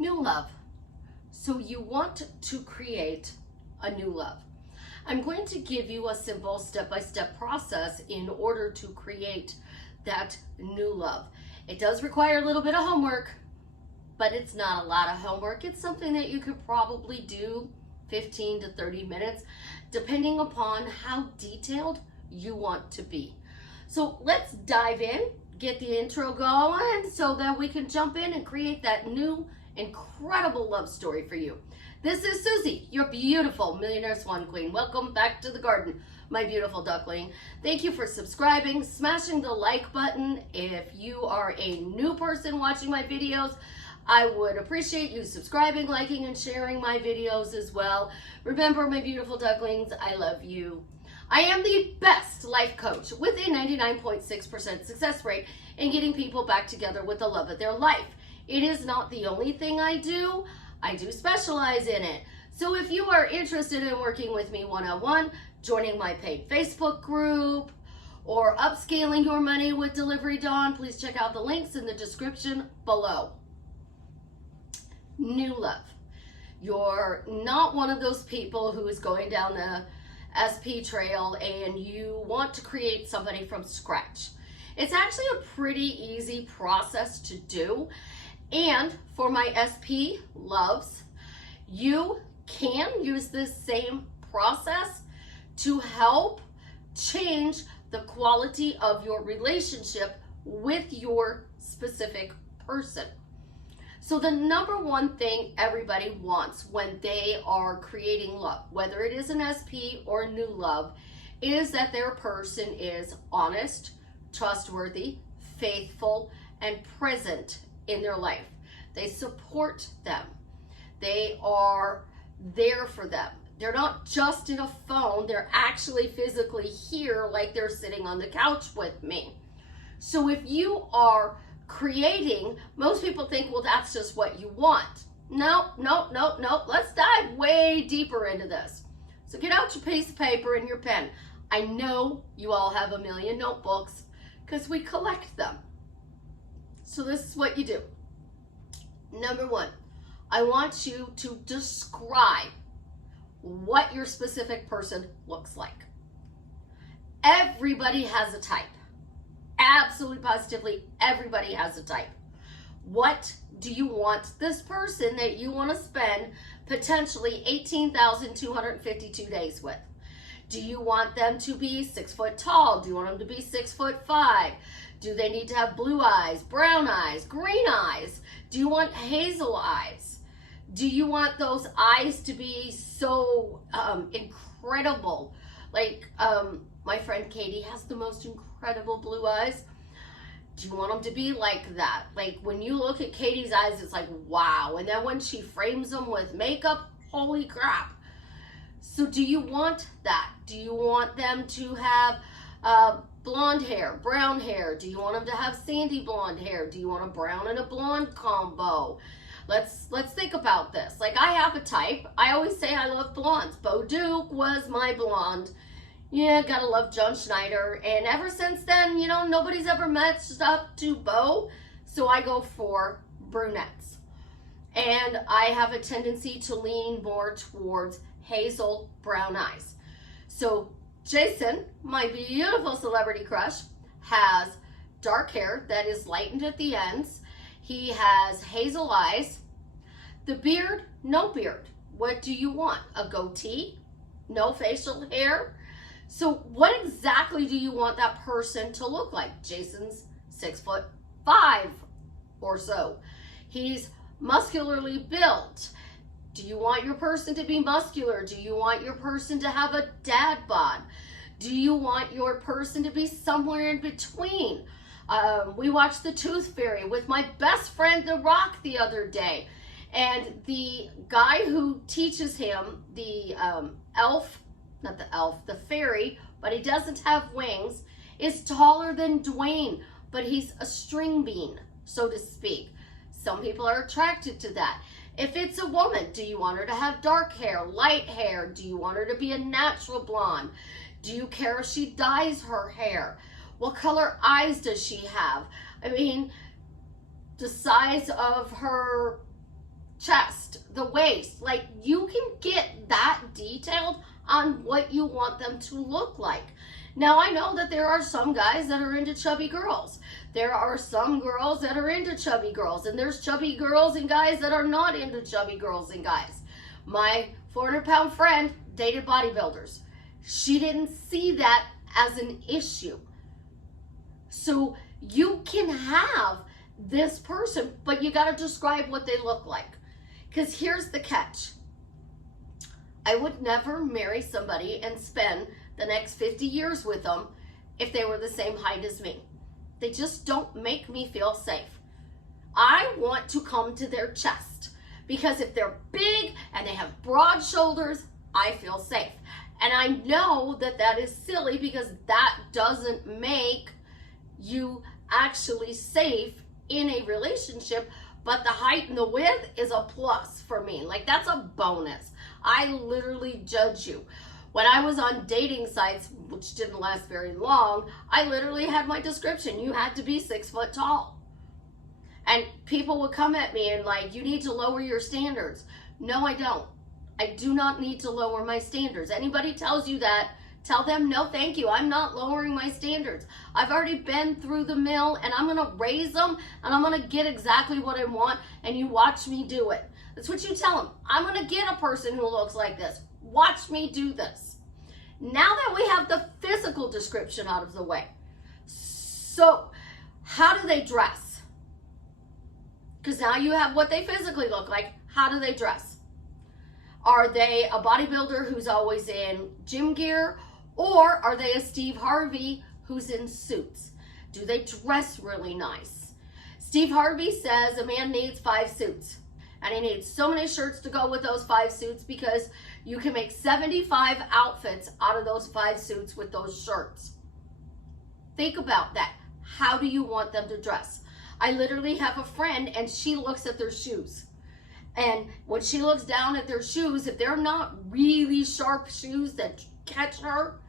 New love. So you want to create a new love. I'm going to give you a simple step-by-step process in order to create that new love. It does require a little bit of homework, but it's not a lot of homework. It's something that you could probably do 15 to 30 minutes, depending upon how detailed you want to be. So let's dive in, get the intro going so that we can jump in and create that new, incredible love story for you. This is Susie, your beautiful Millionaire Swan Queen. Welcome back to the garden, my beautiful duckling. Thank you for subscribing, smashing the like button. If you are a new person watching my videos, I would appreciate you subscribing, liking, and sharing my videos as well. Remember, my beautiful ducklings, I love you. I am the best life coach with a 99.6% success rate in getting people back together with the love of their life. It is not the only thing I do. I do specialize in it. So if you are interested in working with me one-on-one, joining my paid Facebook group, or upscaling your money with Delivery Dawn, please check out the links in the description below. New love. You're not one of those people who is going down the SP trail and you want to create somebody from scratch. It's actually a pretty easy process to do. And for my SP loves, you can use this same process to help change the quality of your relationship with your specific person. So the number one thing everybody wants when they are creating love, whether it is an SP or a new love, is that their person is honest, trustworthy, faithful, and present in their life. They support them. They are there for them. They're not just in a phone, they're actually physically here like they're sitting on the couch with me. So if you are creating, most people think, well, that's just what you want. No. Let's dive way deeper into this. So get out your piece of paper and your pen. I know you all have a million notebooks because we collect them. So this is what you do. Number one, I want you to describe what your specific person looks like. Everybody has a type. Absolutely, positively, everybody has a type. What do you want this person that you want to spend potentially 18,252 days with? Do you want them to be 6 foot tall? Do you want them to be 6'5"? Do they need to have blue eyes, brown eyes, green eyes? Do you want hazel eyes? Do you want those eyes to be so incredible? Like my friend Katie has the most incredible blue eyes. Do you want them to be like that? Like when you look at Katie's eyes, it's like, wow. And then when she frames them with makeup, holy crap. So do you want that? Do you want them to have blonde hair, brown hair? Do you want them to have sandy blonde hair? Do you want a brown and a blonde combo? Let's think about this. Like I have a type. I always say I love blondes. Bo Duke was my blonde. Yeah, gotta love John Schneider. And ever since then, you know, nobody's ever matched up to Bo. So I go for brunettes. And I have a tendency to lean more towards hazel brown eyes. So Jason, my beautiful celebrity crush, has dark hair that is lightened at the ends. He has hazel eyes. The beard, no beard. What do you want? A goatee? No facial hair? So what exactly do you want that person to look like? Jason's 6'5" or so. He's muscularly built. Do you want your person to be muscular? Do you want your person to have a dad bod? Do you want your person to be somewhere in between? We watched The Tooth Fairy with my best friend The Rock the other day. And the guy who teaches him, the the fairy, but he doesn't have wings, is taller than Dwayne, but he's a string bean, so to speak. Some people are attracted to that. If it's a woman, do you want her to have dark hair, light hair? Do you want her to be a natural blonde? Do you care if she dyes her hair? What color eyes does she have? I mean, the size of her chest, the waist. Like, you can get that detailed on what you want them to look like. Now, I know that there are some guys that are into chubby girls. There are some girls that are into chubby girls, and there's chubby girls and guys that are not into chubby girls and guys. My 400-pound friend dated bodybuilders. She didn't see that as an issue. So you can have this person, but you got to describe what they look like. Because here's the catch. I would never marry somebody and spend the next 50 years with them if they were the same height as me. They just don't make me feel safe. I want to come to their chest, because if they're big and they have broad shoulders, I feel safe. And I know that that is silly, because that doesn't make you actually safe in a relationship, but the height and the width is a plus for me. Like, that's a bonus. I literally judge you. When I was on dating sites, which didn't last very long, I literally had my description. You had to be 6 foot tall. And people would come at me and like, you need to lower your standards. No, I don't. I do not need to lower my standards. Anybody tells you that, tell them, no, thank you. I'm not lowering my standards. I've already been through the mill, and I'm going to raise them, and I'm going to get exactly what I want, and you watch me do it. That's what you tell them. I'm going to get a person who looks like this. Watch me do this. Now that we have the physical description out of the way, so how do they dress? Because now you have what they physically look like. How do they dress? Are they a bodybuilder who's always in gym gear? Or are they a Steve Harvey who's in suits? Do they dress really nice? Steve Harvey says a man needs 5 suits. And he needs so many shirts to go with those 5 suits, because you can make 75 outfits out of those 5 suits with those shirts. Think about that. How do you want them to dress? I literally have a friend, and she looks at their shoes. And when she looks down at their shoes, if they're not really sharp shoes that catch her,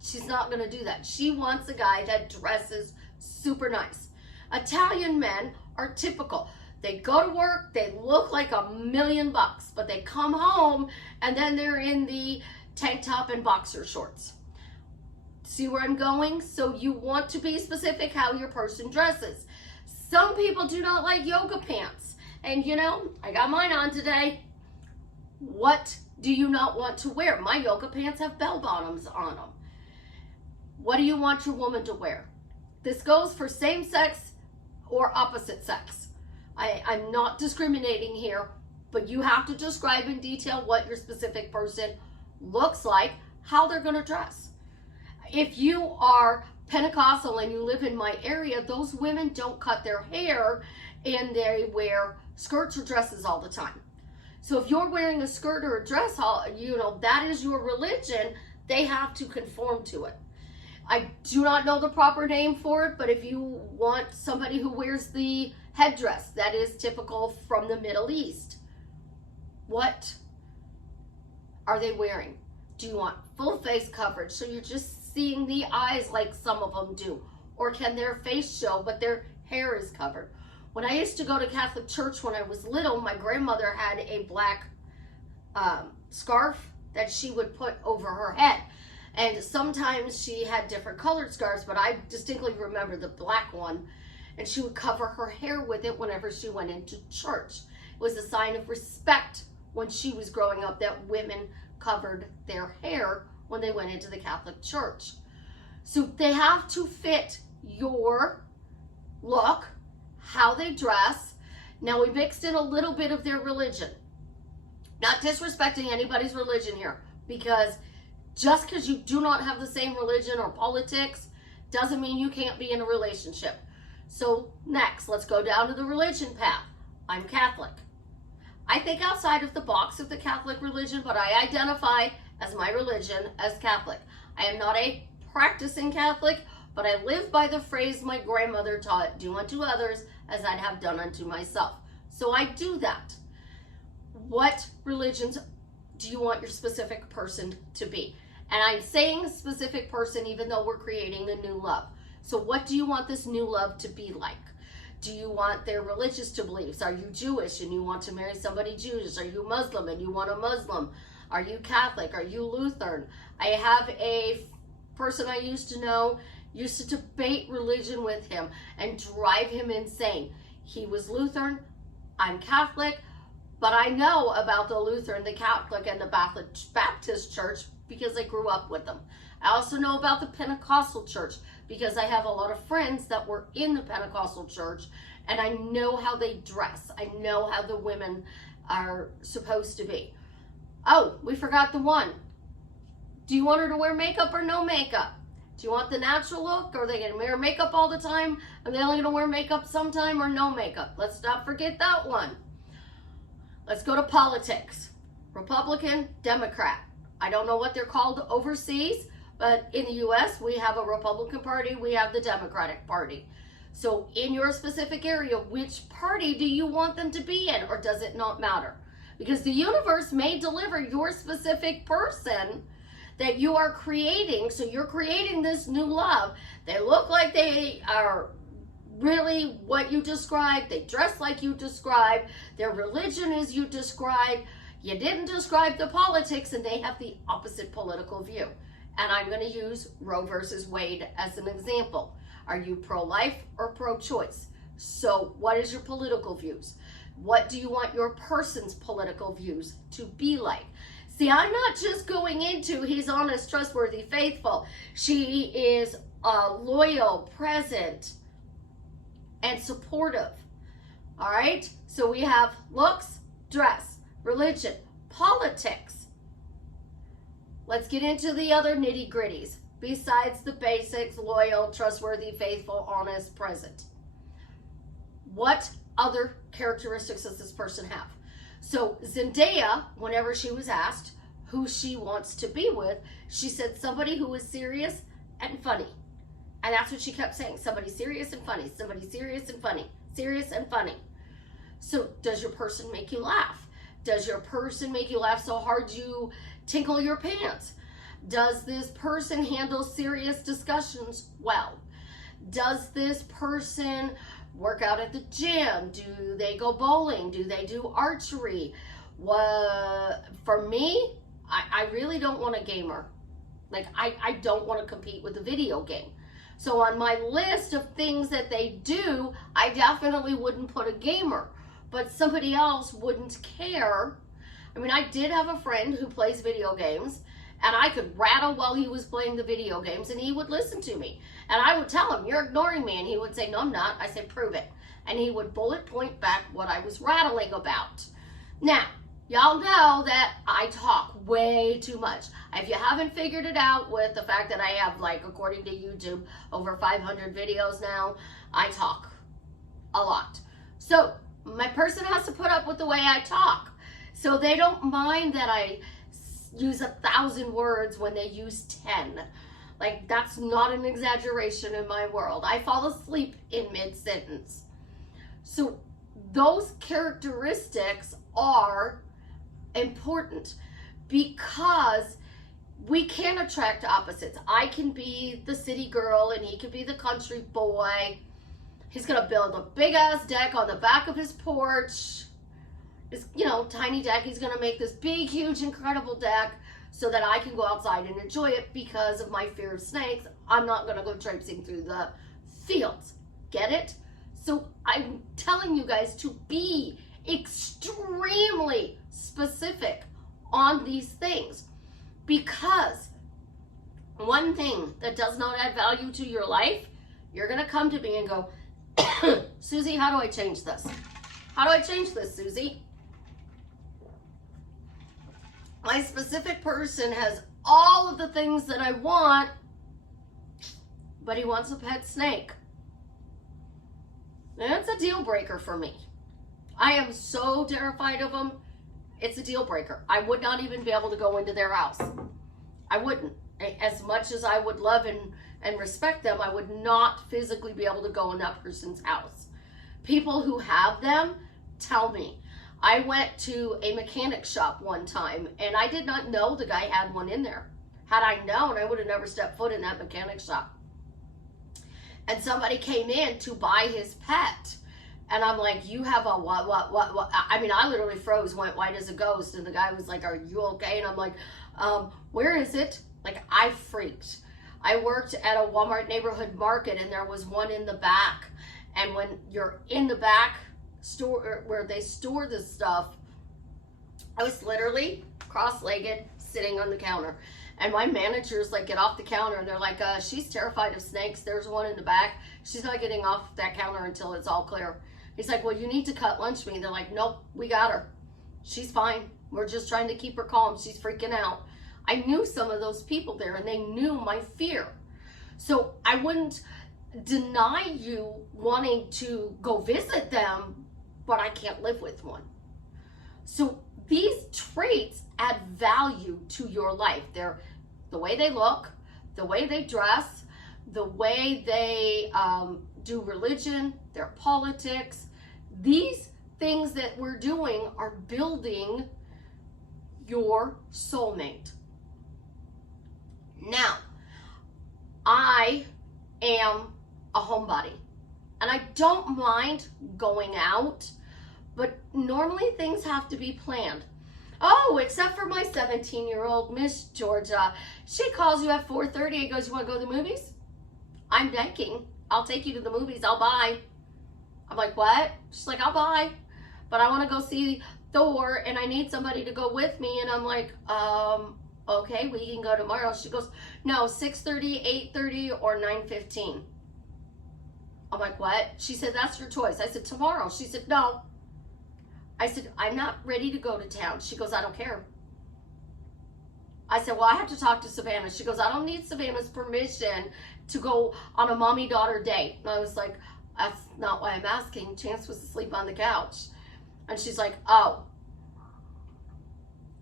she's not going to do that. She wants a guy that dresses super nice. Italian men are typical. They go to work, they look like $1,000,000, but they come home and then they're in the tank top and boxer shorts. See where I'm going? So you want to be specific how your person dresses. Some people do not like yoga pants. And you know, I got mine on today. What do you not want to wear? My yoga pants have bell bottoms on them. What do you want your woman to wear? This goes for same sex or opposite sex. I'm not discriminating here, but you have to describe in detail what your specific person looks like, how they're going to dress. If you are Pentecostal and you live in my area, those women don't cut their hair and they wear skirts or dresses all the time. So if you're wearing a skirt or a dress, that is your religion, they have to conform to it. I do not know the proper name for it, but if you want somebody who wears the headdress that is typical from the Middle East, what are they wearing? Do you want full face coverage so you're just seeing the eyes like some of them do? Or can their face show but their hair is covered? When I used to go to Catholic church when I was little, my grandmother had a black scarf that she would put over her head. And sometimes she had different colored scarves, but I distinctly remember the black one. And she would cover her hair with it whenever she went into church. It was a sign of respect when she was growing up that women covered their hair when they went into the Catholic Church. So they have to fit your look, how they dress. Now we mixed in a little bit of their religion. Not disrespecting anybody's religion here, because just because you do not have the same religion or politics doesn't mean you can't be in a relationship. So next, let's go down to the religion path. I'm Catholic. I think outside of the box of the Catholic religion, but I identify as my religion as Catholic. I am not a practicing Catholic, but I live by the phrase my grandmother taught, do unto others as I'd have done unto myself. So I do that. What religions do you want your specific person to be? And I'm saying specific person even though we're creating a new love. So what do you want this new love to be like? do you want their religious beliefs? Are you Jewish and you want to marry somebody Jewish? Are you Muslim and you want a Muslim? Are you Catholic? Are you Lutheran? I have a person I used to know, used to debate religion with him and drive him insane. He was Lutheran, I'm Catholic, but I know about the Lutheran, the Catholic, and the Baptist church because I grew up with them. I also know about the Pentecostal church because I have a lot of friends that were in the Pentecostal church, and I know how they dress. I know how the women are supposed to be. Oh, we forgot the one. Do you want her to wear makeup or no makeup? Do you want the natural look, or are they going to wear makeup all the time? Are they only going to wear makeup sometime, or no makeup? Let's not forget that one. Let's go to politics. Republican, Democrat. I don't know what they're called overseas, but in the U.S., we have a Republican Party, we have the Democratic Party. So in your specific area, which party do you want them to be in, or does it not matter? Because the universe may deliver your specific person that you are creating. So you're creating this new love. They look like they are really what you described. They dress like you described. Their religion is you described. You didn't describe the politics, and they have the opposite political view. And I'm going to use Roe versus Wade as an example. Are you pro-life or pro-choice? So what is your political views? What do you want your person's political views to be like? See, I'm not just going into he's honest, trustworthy, faithful. She is loyal, present, and supportive. All right? So we have looks, dress, religion, politics. Let's get into the other nitty-gritties. Besides the basics, loyal, trustworthy, faithful, honest, present. What other characteristics does this person have? So Zendaya, whenever she was asked who she wants to be with, she said somebody who is serious and funny. And that's what she kept saying. Somebody serious and funny. Somebody serious and funny. Serious and funny. So does your person make you laugh? Does your person make you laugh so hard you tinkle your pants? Does this person handle serious discussions well? Does this person work out at the gym? Do they go bowling? Do they do archery? For me, I really don't want a gamer. Like, I don't want to compete with a video game. So on my list of things that they do, I definitely wouldn't put a gamer. But somebody else wouldn't care. I mean, I did have a friend who plays video games, and I could rattle while he was playing the video games, and he would listen to me. And I would tell him, you're ignoring me. And he would say, no, I'm not. I said, prove it. And he would bullet point back what I was rattling about. Now, y'all know that I talk way too much. If you haven't figured it out with the fact that I have, like, according to YouTube, over 500 videos now, I talk a lot. So my person has to put up with the way I talk. So they don't mind that I use 1,000 words when they use 10. Like, that's not an exaggeration in my world. I fall asleep in mid-sentence. So those characteristics are important because we can attract opposites. I can be the city girl and he can be the country boy. He's going to build a big ass deck on the back of his porch. This, tiny deck. He's going to make this big, huge, incredible deck so that I can go outside and enjoy it because of my fear of snakes. I'm not going to go traipsing through the fields. Get it? So I'm telling you guys to be extremely specific on these things, because one thing that does not add value to your life, you're going to come to me and go, Susie, how do I change this? How do I change this, Susie? My specific person has all of the things that I want, but he wants a pet snake. That's a deal breaker for me. I am so terrified of them. It's a deal breaker. I would not even be able to go into their house. I wouldn't. As much as I would love and respect them, I would not physically be able to go in that person's house. People who have them tell me. I went to a mechanic shop one time, and I did not know the guy had one in there. Had I known, I would have never stepped foot in that mechanic shop. And somebody came in to buy his pet. And I'm like, you have a what? I mean, I literally froze, went white as a ghost. And the guy was like, are you okay? And I'm like, where is it? Like, I freaked. I worked at a Walmart neighborhood market, and there was one in the back. And when you're in the back store where they store this stuff, I was literally cross-legged sitting on the counter. And my managers like get off the counter and they're like, she's terrified of snakes. There's one in the back. She's not getting off that counter until it's all clear. He's like, well, you need to cut lunch meat. They're like, nope, we got her. She's fine. We're just trying to keep her calm. She's freaking out. I knew some of those people there, and they knew my fear. So I wouldn't deny you wanting to go visit them, but I can't live with one. So these traits add value to your life. They're the way they look, the way they dress, the way they do religion, their politics. These things that we're doing are building your soulmate. Now, I am a homebody, and I don't mind going out, but normally things have to be planned. Oh, except for my 17-year-old Miss Georgia. She calls you at 4:30 and goes, you want to go to the movies? I'm banking. I'll take you to the movies. I'll buy. I'm like, what? She's like, I'll buy. But I want to go see Thor, and I need somebody to go with me. And I'm like, okay, we can go tomorrow. She goes, no, 6:30, 8:30, or 9:15. I'm like, what? She said, that's your choice. I said, tomorrow. She said, no. I said, I'm not ready to go to town. She goes, I don't care. I said, well, I have to talk to Savannah. She goes, I don't need Savannah's permission to go on a mommy-daughter date. And I was like, that's not why I'm asking. Chance was asleep on the couch. And she's like, oh.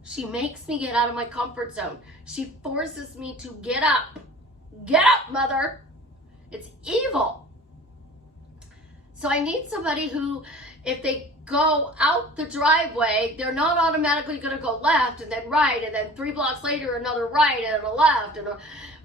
She makes me get out of my comfort zone. She forces me to get up. Get up, mother. It's evil. So I need somebody who, if they go out the driveway, they're not automatically going to go left and then right, and then 3 blocks later another right and a left. And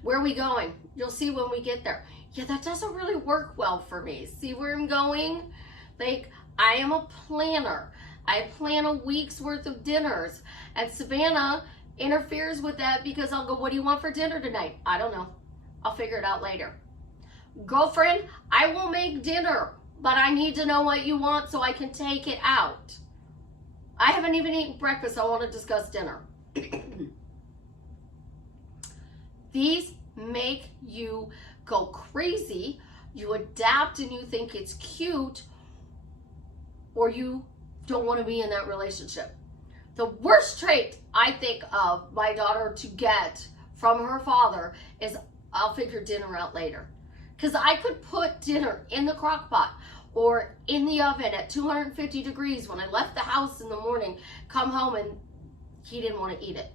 where are we going? You'll see when we get there. Yeah, that doesn't really work well for me. See where I'm going? Like, I am a planner. I plan a week's worth of dinners. And Savannah interferes with that because I'll go, what do you want for dinner tonight? I don't know. I'll figure it out later. Girlfriend, I will make dinner, but I need to know what you want so I can take it out. I haven't even eaten breakfast. I want to discuss dinner. These make you go crazy. You adapt and you think it's cute, or you don't want to be in that relationship. The worst trait I think of my daughter to get from her father is, I'll figure dinner out later. Because I could put dinner in the crock pot or in the oven at 250 degrees when I left the house in the morning, come home, and he didn't want to eat it.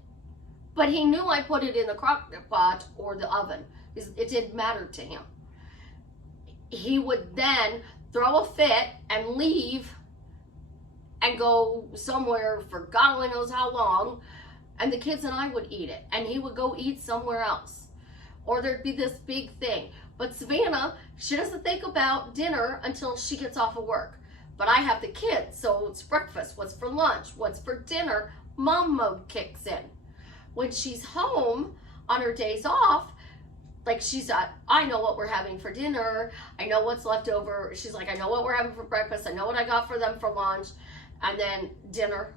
But he knew I put it in the crock pot or the oven. It didn't matter to him. He would then throw a fit and leave and go somewhere for God only knows how long, and the kids and I would eat it, and he would go eat somewhere else. Or there'd be this big thing. But Savannah, she doesn't think about dinner until she gets off of work. But I have the kids, so it's breakfast, what's for lunch, what's for dinner, mom mode kicks in. When she's home on her days off, like she's at, I know what we're having for dinner, I know what's left over. She's like, I know what we're having for breakfast, I know what I got for them for lunch, and then dinner.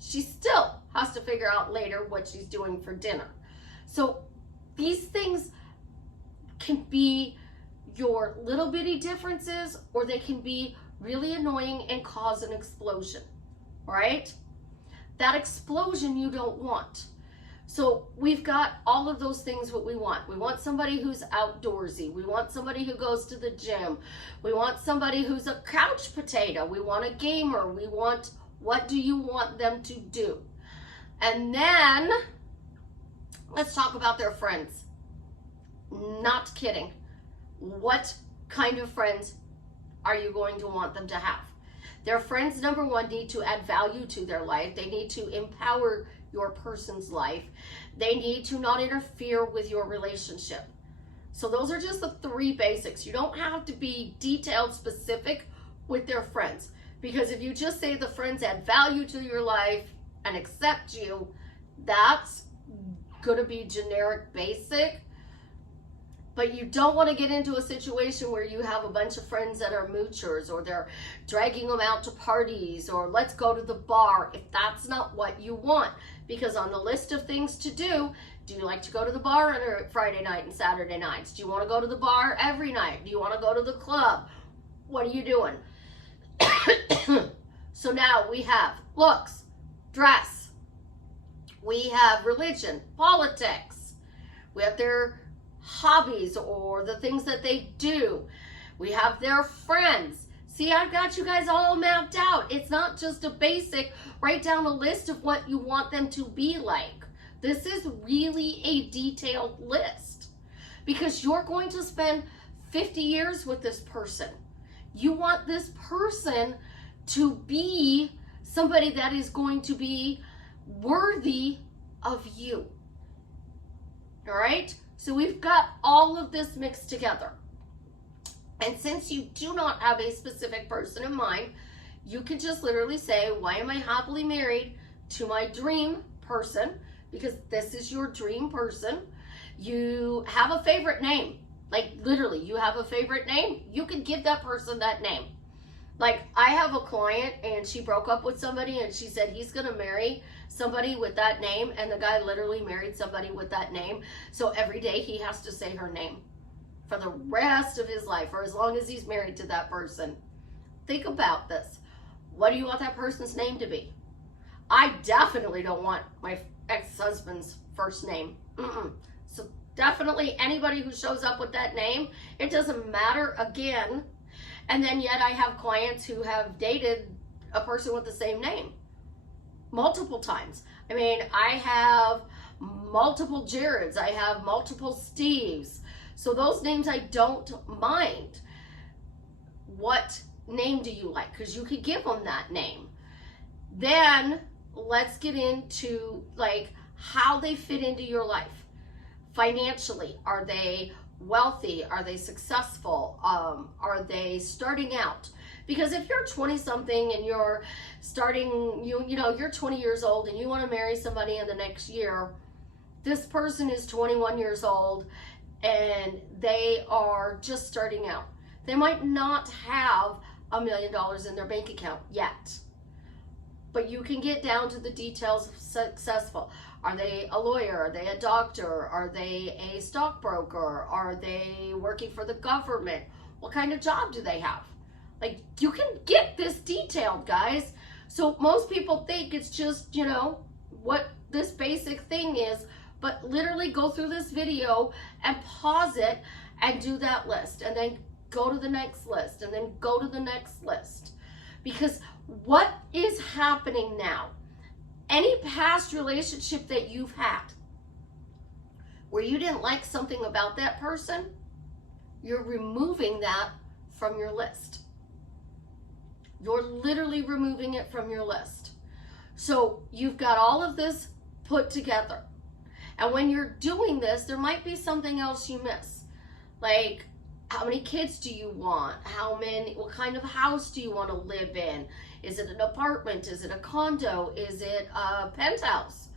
She still has to figure out later what she's doing for dinner. So these things can be your little bitty differences, or they can be really annoying and cause an explosion, right? That explosion you don't want. So we've got all of those things what we want. We want somebody who's outdoorsy. We want somebody who goes to the gym. We want somebody who's a couch potato. We want a gamer. We want, what do you want them to do? And then let's talk about their friends. Not kidding. What kind of friends are you going to want them to have? Their friends, number one, need to add value to their life. They need to empower your person's life. They need to not interfere with your relationship. So those are just the 3 basics. You don't have to be detailed, specific with their friends. Because if you just say the friends add value to your life and accept you, that's going to be generic, basic. But you don't want to get into a situation where you have a bunch of friends that are moochers, or they're dragging them out to parties, or let's go to the bar, if that's not what you want. Because on the list of things to do you like to go to the bar on Friday night and Saturday nights? Do you want to go to the bar every night? Do you want to go to the club? What are you doing? So now we have looks, dress, we have religion, politics, we have their hobbies or the things that they do, we have their friends. See, I've got you guys all mapped out. It's not just a basic, write down a list of what you want them to be like. This is really a detailed list, because you're going to spend 50 years with this person. You want this person to be somebody that is going to be worthy of you. All right? So we've got all of this mixed together. And since you do not have a specific person in mind, you can just literally say, why am I happily married to my dream person? Because this is your dream person. You have a favorite name. Like literally, you have a favorite name. You can give that person that name. Like I have a client and she broke up with somebody and she said he's going to marry somebody with that name. And the guy literally married somebody with that name. So every day he has to say her name for the rest of his life, or as long as he's married to that person. Think about this. What do you want that person's name to be? I definitely don't want my ex-husband's first name. So definitely anybody who shows up with that name, it doesn't matter again. And then yet I have clients who have dated a person with the same name multiple times. I mean, I have multiple Jareds. I have multiple Steves. So those names I don't mind. What name do you like? Because you could give them that name. Then let's get into like how they fit into your life. Financially, are they wealthy? Are they successful? Are they starting out? Because if you're 20 something and you're starting, you're 20 years old and you want to marry somebody in the next year, this person is 21 years old and they are just starting out. They might not have $1 million in their bank account yet, but you can get down to the details of successful. Are they a lawyer? Are they a doctor? Are they a stockbroker? Are they working for the government? What kind of job do they have? Like, you can get this detailed, guys. So most people think it's just, what this basic thing is, but literally go through this video and pause it and do that list, and then go to the next list, and then go to the next list. Because what is happening now? Any past relationship that you've had where you didn't like something about that person, you're removing that from your list. You're literally removing it from your list. So you've got all of this put together. And when you're doing this, there might be something else you miss. Like, how many kids do you want? What kind of house do you want to live in? Is it an apartment? Is it a condo? Is it a penthouse?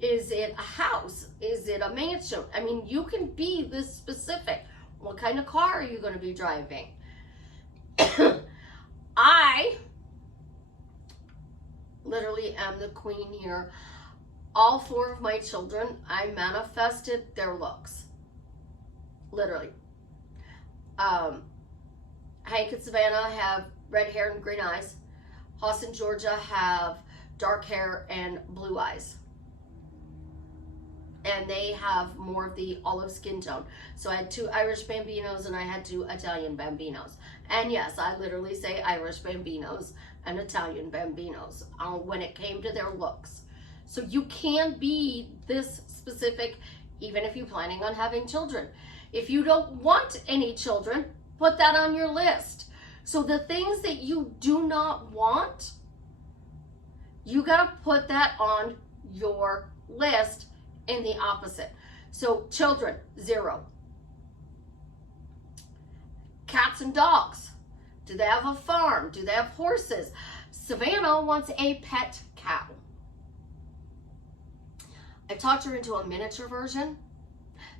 Is it a house? Is it a mansion? I mean, you can be this specific. What kind of car are you going to be driving? I literally am the queen here. All 4 of my children, I manifested their looks. Literally. Hank and Savannah have red hair and green eyes. Haas and Georgia have dark hair and blue eyes. And they have more of the olive skin tone. So I had 2 Irish Bambinos and I had 2 Italian Bambinos. And yes, I literally say Irish Bambinos and Italian Bambinos when it came to their looks. So you can be this specific even if you're planning on having children. If you don't want any children, put that on your list. So the things that you do not want, you got to put that on your list in the opposite. So children, 0. Cats and dogs. Do they have a farm? Do they have horses? Savannah wants a pet cow. I've talked her into a miniature version.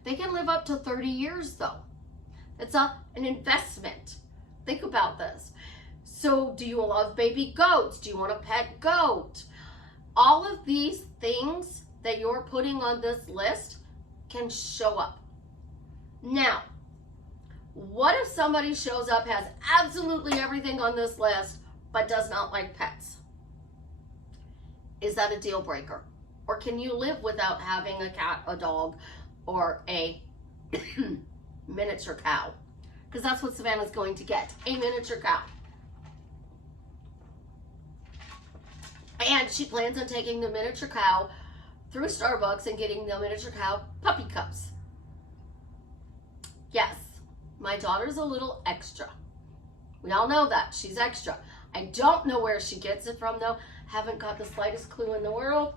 They can live up to 30 years though. It's an investment. Think about this. So do you love baby goats? Do you want a pet goat? All of these things that you're putting on this list can show up. Now, what if somebody shows up, has absolutely everything on this list, but does not like pets? Is that a deal breaker? Or can you live without having a cat, a dog, or a miniature cow? Because that's what Savannah's going to get, a miniature cow. And she plans on taking the miniature cow through Starbucks and getting the miniature cow puppy cups. Yes, my daughter's a little extra. We all know that. She's extra. I don't know where she gets it from, though. Haven't got the slightest clue in the world.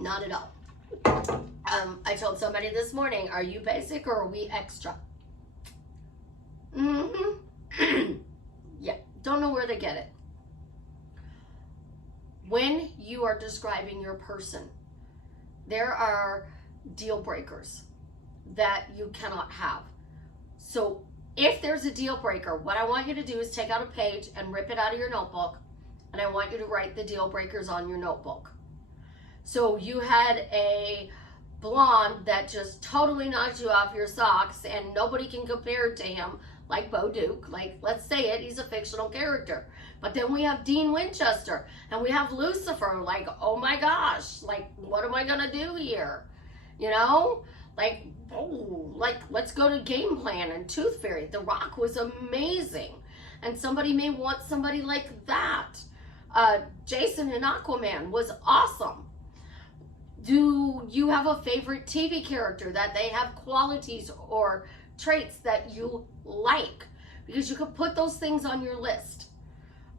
Not at all. I told somebody this morning, are you basic or are we extra? Yeah, don't know where they get it. When you are describing your person, there are deal breakers that you cannot have. So if there's a deal breaker, what I want you to do is take out a page and rip it out of your notebook, and I want you to write the deal breakers on your notebook. So you had a blonde that just totally knocked you off your socks and nobody can compare to him, like Bo Duke. Like, let's say it, he's a fictional character. But then we have Dean Winchester and we have Lucifer. Like, oh my gosh, like, what am I gonna do here? You know, like, oh, like, let's go to Game Plan and Tooth Fairy. The Rock was amazing, and somebody may want somebody like that. Jason in Aquaman was awesome. Do you have a favorite TV character that they have qualities or traits that you like? Because you could put those things on your list.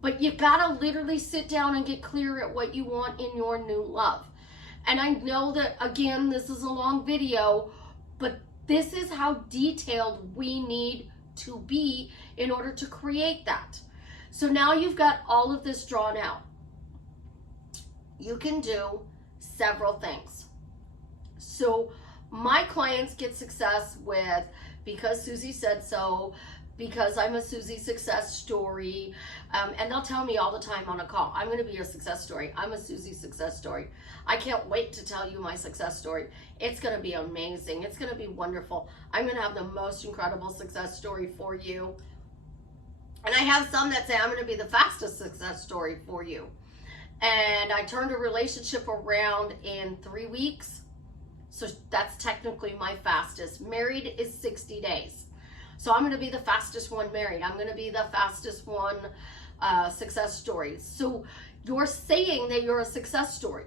But you gotta literally sit down and get clear at what you want in your new love. And I know that, again, this is a long video, but this is how detailed we need to be in order to create that. So now you've got all of this drawn out. You can do several things. So my clients get success with because Susie said so, because I'm a Susie success story, and they'll tell me all the time on a call, I'm going to be your success story. I'm a Susie success story. I can't wait to tell you my success story. It's going to be amazing. It's going to be wonderful. I'm going to have the most incredible success story for you. And I have some that say I'm going to be the fastest success story for you. And I turned a relationship around in 3 weeks. So that's technically my fastest. Married is 60 days. So I'm going to be the fastest one married. I'm going to be the fastest one success story. So you're saying that you're a success story.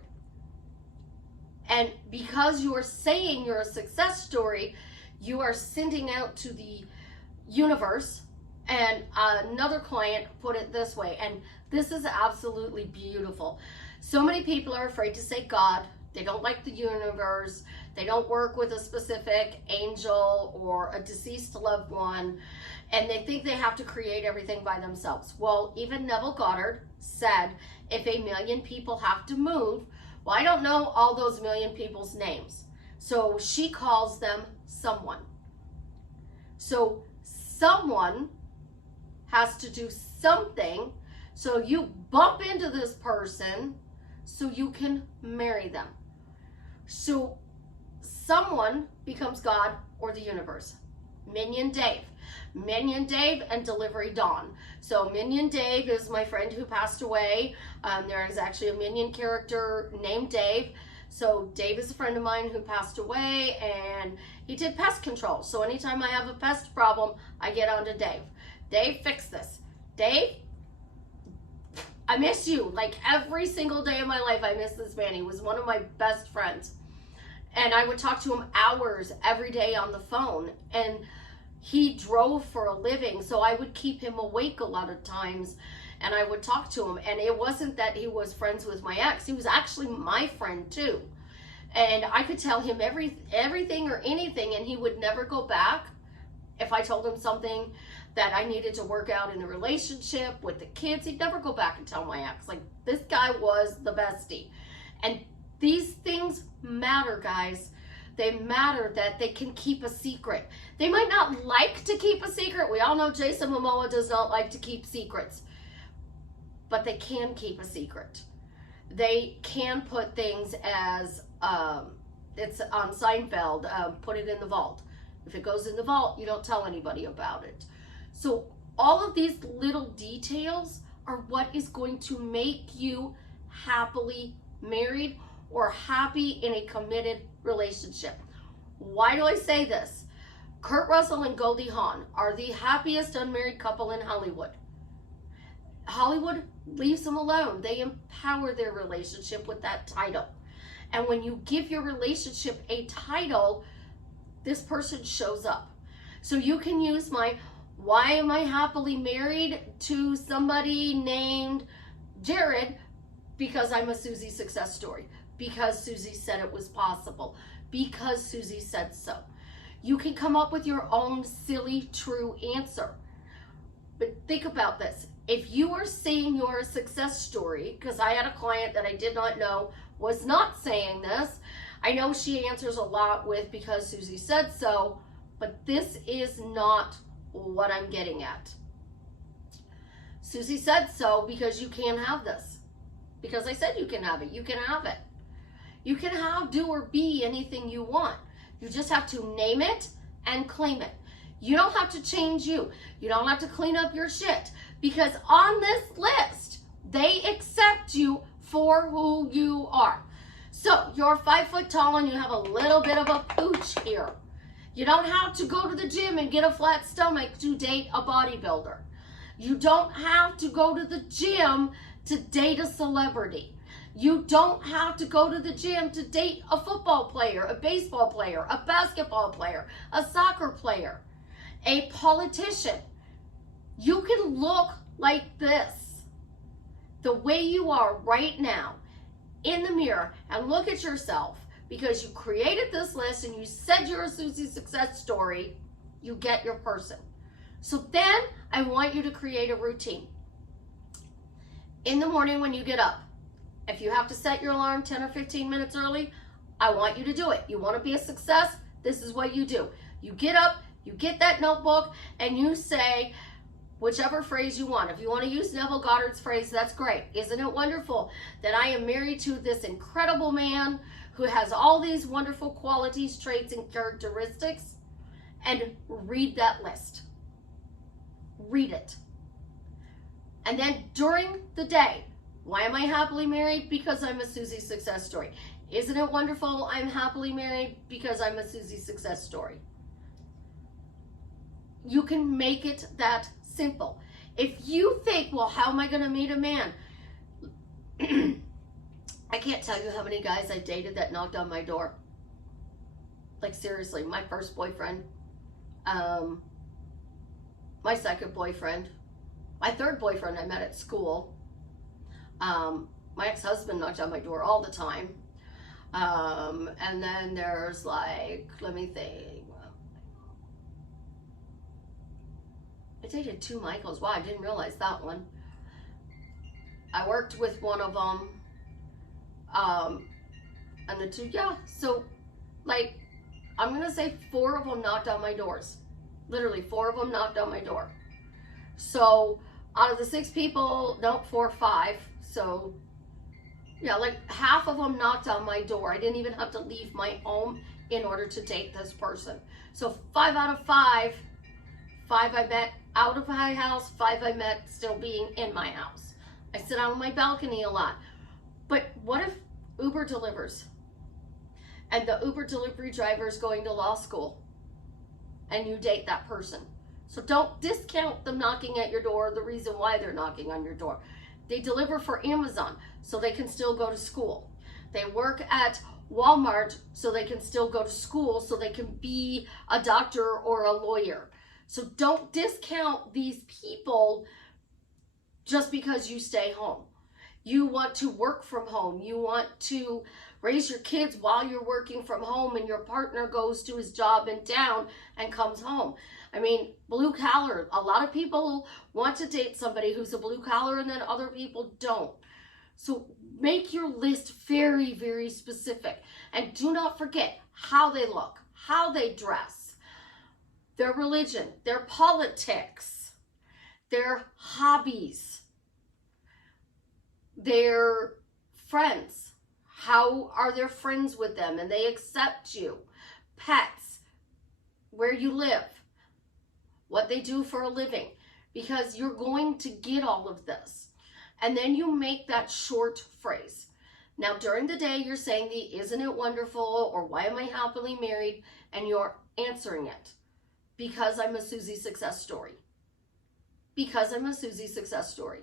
And because you're saying you're a success story, you are sending out to the universe. And another client put it this way, and this is absolutely beautiful. So many people are afraid to say God. They don't like the universe. They don't work with a specific angel or a deceased loved one, and they think they have to create everything by themselves. Well, even Neville Goddard said, if 1 million people have to move, well, I don't know all those million people's names. So she calls them someone. So someone has to do something, so you bump into this person so you can marry them. So someone becomes God or the universe. Minion Dave and Delivery Dawn. So Minion Dave is my friend who passed away. There is actually a Minion character named Dave. So Dave is a friend of mine who passed away, and he did pest control. So anytime I have a pest problem, I get onto Dave. Dave, fix this. Dave, I miss you. Like, every single day of my life, I miss this man. He was one of my best friends. And I would talk to him hours every day on the phone. And he drove for a living, so I would keep him awake a lot of times. And I would talk to him. And it wasn't that he was friends with my ex. He was actually my friend, too. And I could tell him everything or anything, and he would never go back if I told him something that I needed to work out in the relationship with the kids. He'd never go back and tell my ex. Like, this guy was the bestie. And these things matter, guys. They matter that they can keep a secret. They might not like to keep a secret. We all know Jason Momoa does not like to keep secrets. But they can keep a secret. They can put things as, it's on Seinfeld, put it in the vault. If it goes in the vault, you don't tell anybody about it. So all of these little details are what is going to make you happily married or happy in a committed relationship. Why do I say this? Kurt Russell and Goldie Hawn are the happiest unmarried couple in Hollywood. Hollywood leaves them alone. They empower their relationship with that title. And when you give your relationship a title, this person shows up. So you can use my "why am I happily married" to somebody named Jared because I'm a Susie success story, because Susie said it was possible, because Susie said so. You can come up with your own silly true answer. But think about this. If you are saying you're a success story, because I had a client that I did not know was not saying this. I know she answers a lot with "because Susie said so," but this is not what I'm getting at. Susie said so because you can have this. Because I said you can have it. You can have it. You can have, do, or be anything you want. You just have to name it and claim it. You don't have to change you. You don't have to clean up your shit. Because on this list, they accept you for who you are. So you're 5 foot tall and you have a little bit of a pooch here. You don't have to go to the gym and get a flat stomach to date a bodybuilder. You don't have to go to the gym to date a celebrity. You don't have to go to the gym to date a football player, a baseball player, a basketball player, a soccer player, a politician. You can look like this, the way you are right now, in the mirror, and look at yourself. Because you created this list and you said you're a Susie success story, you get your person. So then I want you to create a routine. In the morning when you get up, if you have to set your alarm 10 or 15 minutes early, I want you to do it. You want to be a success? This is what you do. You get up, you get that notebook, and you say whichever phrase you want. If you want to use Neville Goddard's phrase, that's great. Isn't it wonderful that I am married to this incredible man who has all these wonderful qualities, traits, and characteristics? And read that list. Read it. And then during the day, why am I happily married? Because I'm a Susie success story. Isn't it wonderful I'm happily married? Because I'm a Susie success story. You can make it that simple. If you think, well, how am I going to meet a man? I can't tell you how many guys I dated that knocked on my door. Like, seriously, my first boyfriend, my second boyfriend, my third boyfriend I met at school, my ex-husband knocked on my door all the time. And then there's like, let me think. I dated 2 Michaels. Wow, I didn't realize that one. I worked with one of them. And the 2, yeah. So, like, I'm going to say 4 of them knocked on my doors. Literally, 4 of them knocked on my door. So, out of the 6 people, no, 4 or 5. So, yeah, like half of them knocked on my door. I didn't even have to leave my home in order to date this person. So 5 out of 5, 5 I met out of my house, 5 I met still being in my house. I sit on my balcony a lot. But what if Uber delivers? And the Uber delivery driver is going to law school and you date that person. So don't discount them knocking at your door, the reason why they're knocking on your door. They deliver for Amazon so they can still go to school. They work at Walmart so they can still go to school, so they can be a doctor or a lawyer. So don't discount these people just because you stay home. You want to work from home. You want to raise your kids while you're working from home and your partner goes to his job in town and comes home. I mean, blue collar. A lot of people want to date somebody who's a blue collar and then other people don't. So make your list very, very specific. And do not forget how they look, how they dress, their religion, their politics, their hobbies, their friends. How are their friends with them and they accept you? Pets, where you live, what they do for a living, because you're going to get all of this. And then you make that short phrase. Now, during the day, you're saying the "isn't it wonderful" or "why am I happily married?" and you're answering it. Because I'm a Susie success story. Because I'm a Susie success story.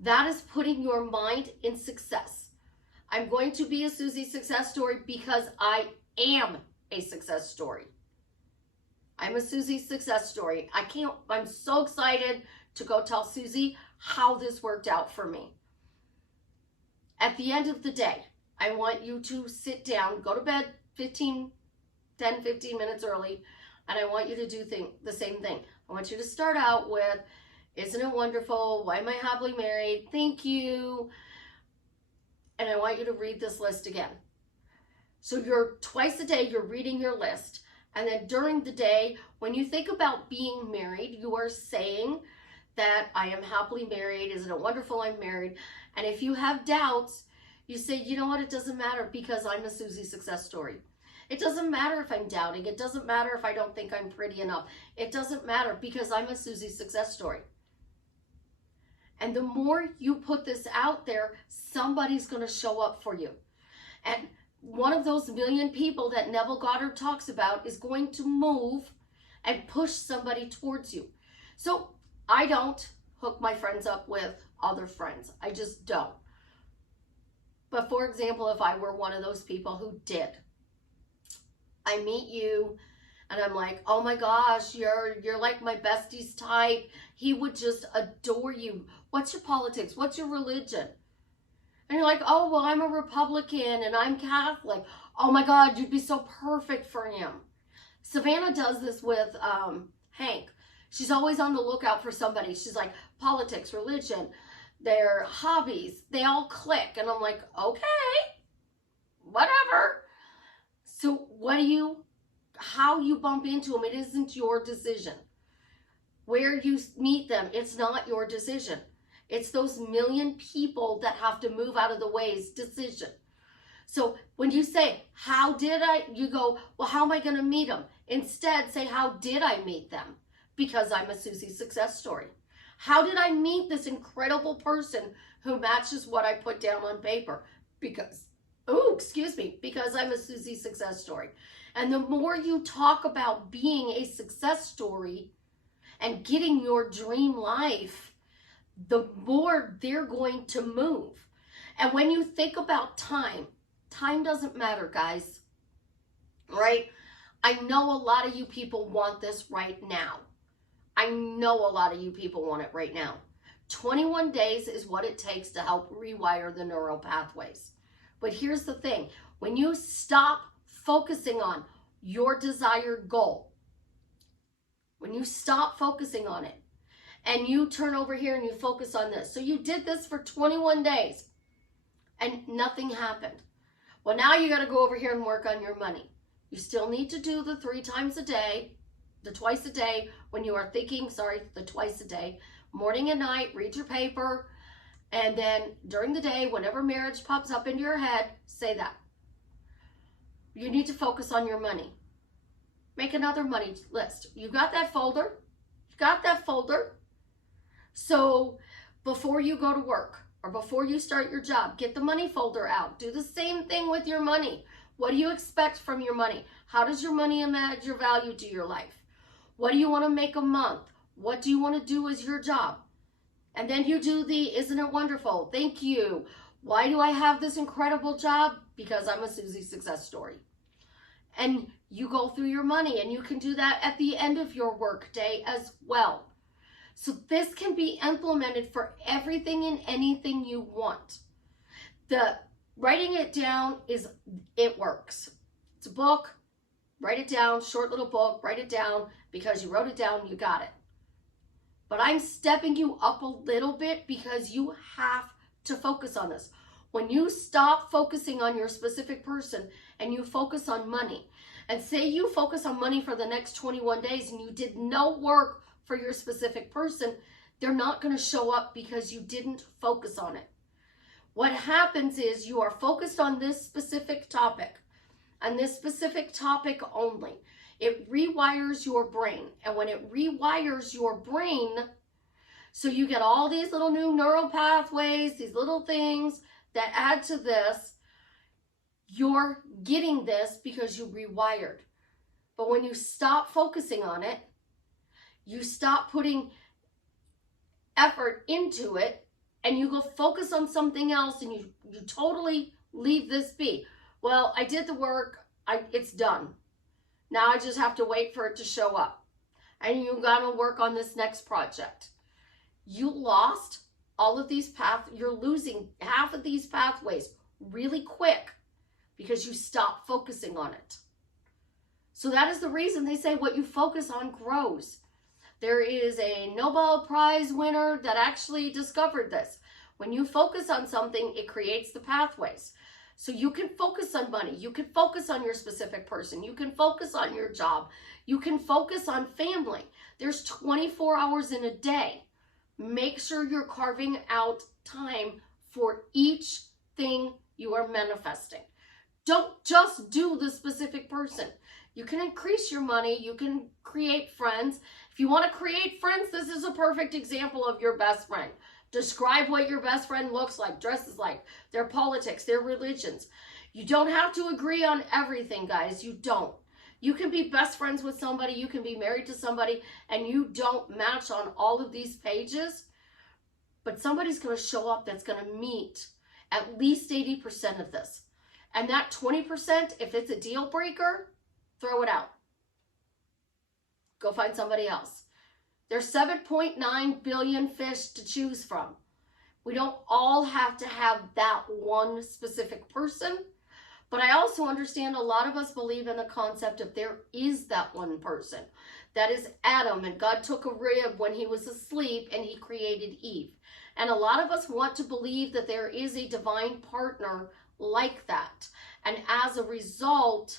That is putting your mind in success. I'm going to be a Susie success story because I am a success story. I'm a Susie success story. I'm so excited to go tell Susie how this worked out for me. At the end of the day, I want you to sit down, go to bed 10, 15 minutes early, and I want you to do the same thing. I want you to start out with, "Isn't it wonderful? Why am I happily married? Thank you." And I want you to read this list again. So you're twice a day, you're reading your list. And then during the day, when you think about being married, you are saying that "I am happily married. Isn't it wonderful I'm married?" And if you have doubts, you say, "You know what? It doesn't matter because I'm a Susie success story." It doesn't matter if I'm doubting. It doesn't matter if I don't think I'm pretty enough. It doesn't matter because I'm a Susie success story. And the more you put this out there, somebody's going to show up for you. And one of those million people that Neville Goddard talks about is going to move and push somebody towards you. So I don't hook my friends up with other friends. I just don't. But for example, if I were one of those people who did, I meet you and I'm like, "Oh my gosh, you're like my bestie's type. He would just adore you. What's your politics? What's your religion?" And you're like, "Oh, well, I'm a Republican and I'm Catholic." "Oh my God, you'd be so perfect for him." Savannah does this with Hank. She's always on the lookout for somebody. She's like, politics, religion, their hobbies, they all click. And I'm like, okay, whatever. So how you bump into them, it isn't your decision. Where you meet them, it's not your decision. It's those million people that have to move out of the way's decision. So when you say, "How did I?" you go, "Well, how am I going to meet them?" Instead, say, "How did I meet them?" Because I'm a Susie success story. How did I meet this incredible person who matches what I put down on paper? Because I'm a Susie success story. And the more you talk about being a success story and getting your dream life, the more they're going to move. And when you think about time doesn't matter, guys, right? I know a lot of you people want this right now. I know a lot of you people want it right now. 21 days is what it takes to help rewire the neural pathways. But here's the thing. When you stop focusing on your desired goal, when you stop focusing on it, and you turn over here and you focus on this. So you did this for 21 days and nothing happened. Well, now you got to go over here and work on your money. You still need to do the 3 times a day, the twice a day when you are thinking, the twice a day, morning and night, read your paper. And then during the day, whenever marriage pops up into your head, say that. You need to focus on your money. Make another money list. You got that folder? You got that folder? So before you go to work or before you start your job, get the money folder out. Do the same thing with your money. What do you expect from your money? How does your money add your value to your life? What do you want to make a month? What do you want to do as your job? And then you do the "isn't it wonderful? Thank you. Why do I have this incredible job? Because I'm a Susie success story." And you go through your money, and you can do that at the end of your work day as well. So this can be implemented for everything and anything you want. The writing it down it works. It's a book. Write it down, short little book, write it down. Because you wrote it down, you got it. But I'm stepping you up a little bit because you have to focus on this. When you stop focusing on your specific person and you focus on money, and say you focus on money for the next 21 days and you did no work for your specific person, they're not going to show up because you didn't focus on it. What happens is you are focused on this specific topic and this specific topic only. It rewires your brain. And when it rewires your brain, so you get all these little new neural pathways, these little things that add to this, you're getting this because you rewired. But when you stop focusing on it, you stop putting effort into it, and you go focus on something else, and you totally leave this be. Well, I did the work, it's done. Now I just have to wait for it to show up. And you gotta work on this next project. You lost all of these you're losing half of these pathways really quick because you stop focusing on it. So that is the reason they say what you focus on grows. There is a Nobel Prize winner that actually discovered this. When you focus on something, it creates the pathways. So you can focus on money. You can focus on your specific person. You can focus on your job. You can focus on family. There's 24 hours in a day. Make sure you're carving out time for each thing you are manifesting. Don't just do the specific person. You can increase your money. You can create friends. If you want to create friends, this is a perfect example of your best friend. Describe what your best friend looks like, dresses like, their politics, their religions. You don't have to agree on everything, guys. You don't. You can be best friends with somebody. You can be married to somebody, and you don't match on all of these pages. But somebody's going to show up that's going to meet at least 80% of this. And that 20%, if it's a deal breaker, throw it out. Go find somebody else. There's 7.9 billion fish to choose from. We don't all have to have that one specific person. But I also understand a lot of us believe in the concept of there is that one person. That is Adam, and God took a rib when he was asleep and he created Eve. And a lot of us want to believe that there is a divine partner like that. And as a result,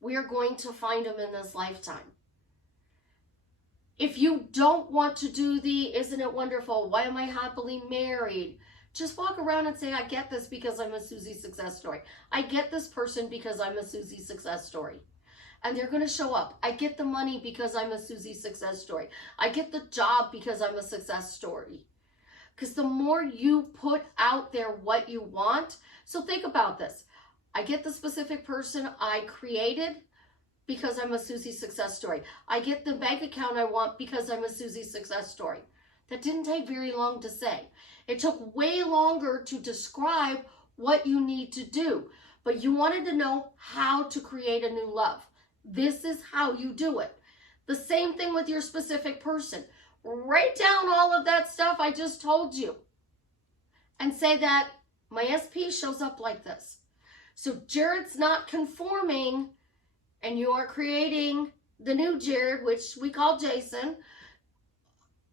we are going to find him in this lifetime. If you don't want to do the, isn't it wonderful, why am I happily married? Just walk around and say, I get this because I'm a Susie success story. I get this person because I'm a Susie success story. And they're going to show up. I get the money because I'm a Susie success story. I get the job because I'm a success story. Because the more you put out there what you want, so think about this. I get the specific person I created because I'm a Susie success story. I get the bank account I want because I'm a Susie success story. That didn't take very long to say. It took way longer to describe what you need to do. But you wanted to know how to create a new love. This is how you do it. The same thing with your specific person. Write down all of that stuff I just told you. And say that my SP shows up like this. So Jared's not conforming, and you are creating the new Jared, which we call Jason.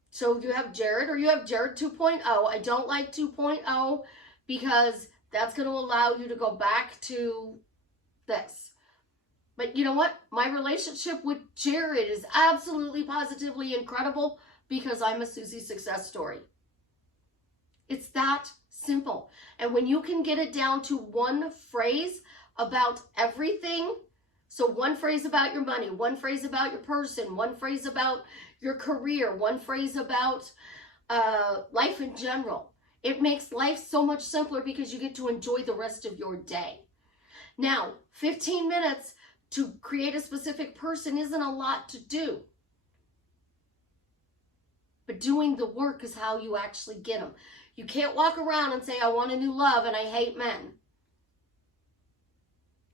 So you have Jared, or you have Jared 2.0. I don't like 2.0 because that's going to allow you to go back to this. But you know what? My relationship with Jared is absolutely positively incredible because I'm a Susie success story. It's that simple. And when you can get it down to one phrase about everything, so one phrase about your money, one phrase about your person, one phrase about your career, one phrase about life in general, it makes life so much simpler because you get to enjoy the rest of your day. Now, 15 minutes to create a specific person isn't a lot to do. But doing the work is how you actually get them. You can't walk around and say, I want a new love and I hate men.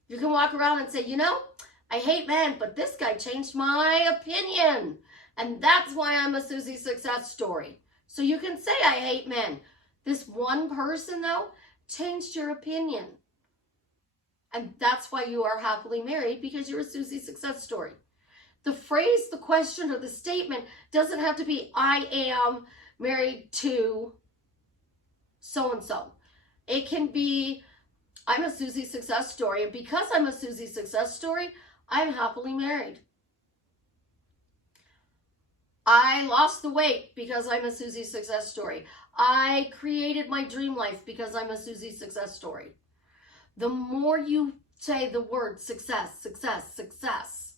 You can walk around and say, you know, I hate men, but this guy changed my opinion. And that's why I'm a Susie success story. So you can say, I hate men. This one person, though, changed your opinion. And that's why you are happily married, because you're a Susie success story. The phrase, the question, or the statement doesn't have to be, I am married to so-and-so. It can be, I'm a Susie success story, and because I'm a Susie success story, I'm happily married. I lost the weight because I'm a Susie success story. I created my dream life because I'm a Susie success story. The more you say the word success, success, success,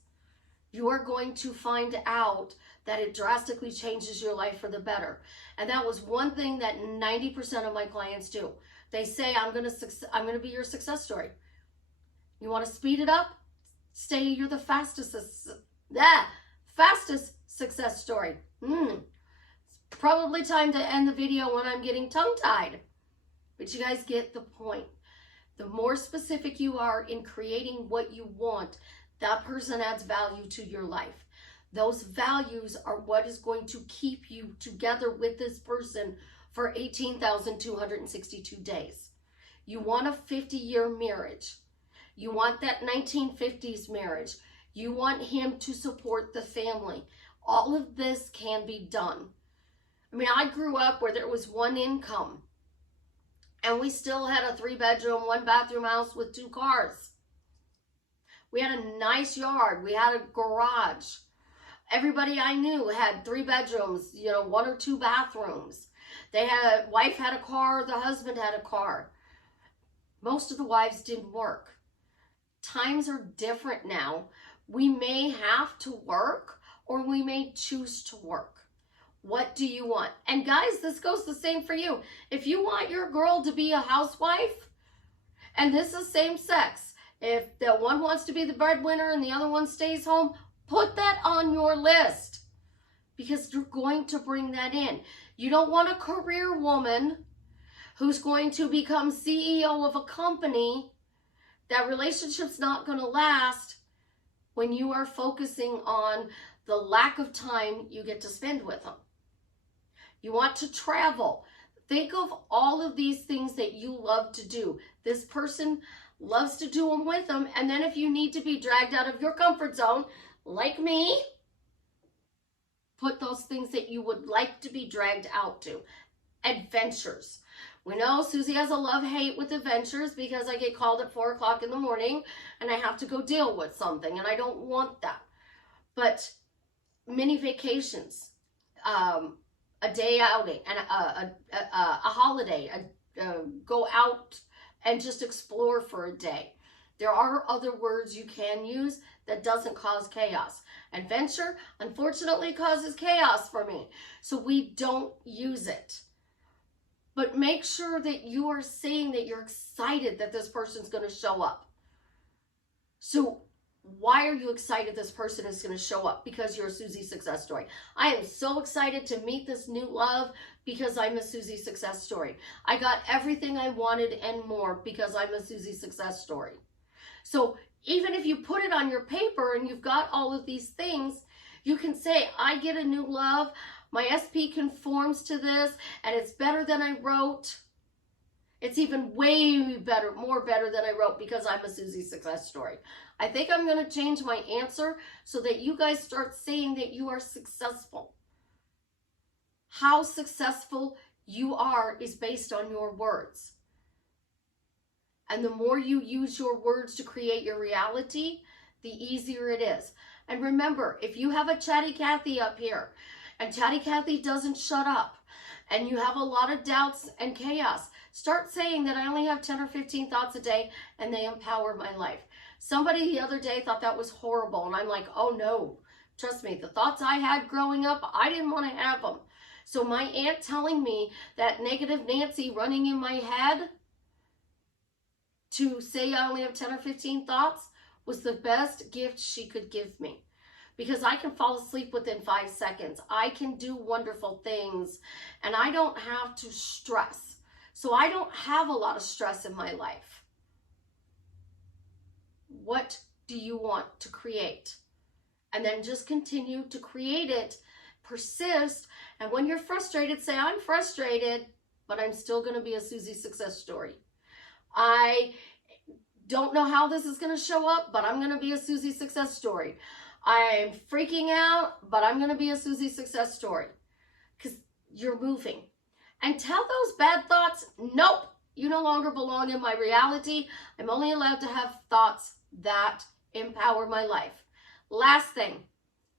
you are going to find out that it drastically changes your life for the better. And that was one thing that 90% of my clients do. They say, I'm going to be your success story. You want to speed it up? Say you're the fastest success story. It's probably time to end the video when I'm getting tongue-tied. But you guys get the point. The more specific you are in creating what you want, that person adds value to your life. Those values are what is going to keep you together with this person for 18,262 days. You want a 50-year marriage. You want that 1950s marriage. You want him to support the family. All of this can be done. I mean, I grew up where there was one income, and we still had a 3-bedroom, 1-bathroom house with 2 cars. We had a nice yard. We had a garage. Everybody I knew had 3 bedrooms, 1 or 2 bathrooms. Wife had a car, the husband had a car. Most of the wives didn't work. Times are different now. We may have to work, or we may choose to work. What do you want? And guys, this goes the same for you. If you want your girl to be a housewife, and this is same sex, if the one wants to be the breadwinner and the other one stays home, put that on your list, because you're going to bring that in. You don't want a career woman who's going to become CEO of a company. That relationship's not going to last when you are focusing on the lack of time you get to spend with them. You want to travel. Think of all of these things that you love to do. This person loves to do them with them. And then if you need to be dragged out of your comfort zone, like me, put those things that you would like to be dragged out to. Adventures. We know Susie has a love-hate with adventures, because I get called at 4 o'clock in the morning and I have to go deal with something, and I don't want that. But mini vacations, a day outing, and a holiday, go out and just explore for a day. There are other words you can use that doesn't cause chaos. Adventure, unfortunately, causes chaos for me, so we don't use it. But make sure that you are saying that you're excited that this person's going to show up. So why are you excited this person is going to show up? Because you're a Susie success story. I am so excited to meet this new love because I'm a Susie success story. I got everything I wanted and more because I'm a Susie success story. So even if you put it on your paper and you've got all of these things, you can say, I get a new love. My SP conforms to this, and it's better than I wrote. It's even way better, more better than I wrote, because I'm a Susie success story. I think I'm going to change my answer so that you guys start saying that you are successful. How successful you are is based on your words. And the more you use your words to create your reality, the easier it is. And remember, if you have a Chatty Cathy up here, and Chatty Cathy doesn't shut up, and you have a lot of doubts and chaos, start saying that I only have 10 or 15 thoughts a day, and they empower my life. Somebody the other day thought that was horrible, and I'm like, oh no, trust me, the thoughts I had growing up, I didn't want to have them. So my aunt telling me that negative Nancy running in my head to say I only have 10 or 15 thoughts was the best gift she could give me. Because I can fall asleep within 5 seconds. I can do wonderful things, and I don't have to stress. So I don't have a lot of stress in my life. What do you want to create? And then just continue to create it, persist, and when you're frustrated, say, I'm frustrated, but I'm still going to be a Susie success story. I don't know how this is going to show up, but I'm going to be a Susie success story. I'm freaking out, but I'm going to be a Susie success story. Because you're moving. And tell those bad thoughts, nope, you no longer belong in my reality. I'm only allowed to have thoughts that empower my life. Last thing,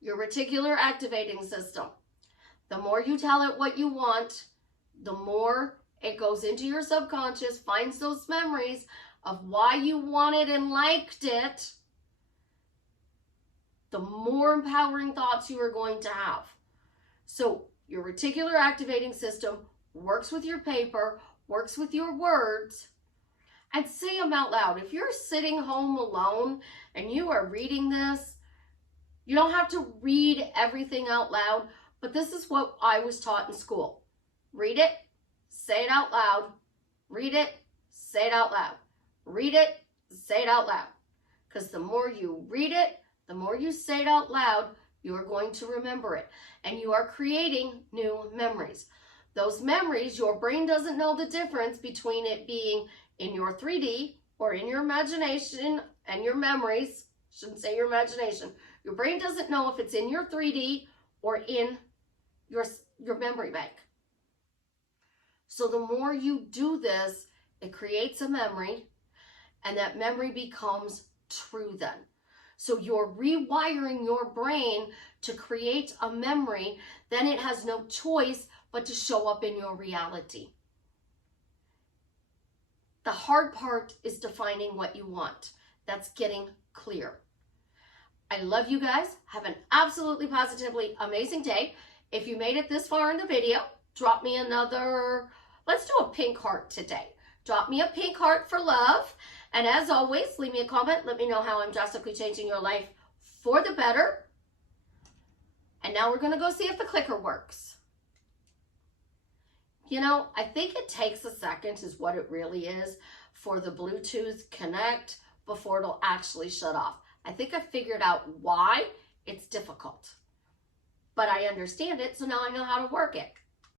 your reticular activating system. The more you tell it what you want, the more it goes into your subconscious, finds those memories of why you wanted and liked it, the more empowering thoughts you are going to have. So your reticular activating system works with your paper, works with your words, and say them out loud. If you're sitting home alone and you are reading this, you don't have to read everything out loud, but this is what I was taught in school. Read it, say it out loud. Read it, say it out loud. Read it, say it out loud. Because the more you read it, the more you say it out loud, you are going to remember it. And you are creating new memories. Those memories, your brain doesn't know the difference between it being in your 3D or in your imagination and your memories. Shouldn't say your imagination. Your brain doesn't know if it's in your 3D or in your memory bank. So the more you do this, it creates a memory, and that memory becomes true then. So you're rewiring your brain to create a memory, then it has no choice but to show up in your reality. The hard part is defining what you want. That's getting clear. I love you guys. Have an absolutely positively amazing day. If you made it this far in the video, drop me another, let's do a pink heart today. Drop me a pink heart for love. And as always, leave me a comment. Let me know how I'm drastically changing your life for the better. And now we're going to go see if the clicker works. You know, I think it takes a second is what it really is for the Bluetooth connect before it'll actually shut off. I think I figured out why it's difficult. But I understand it, so now I know how to work it.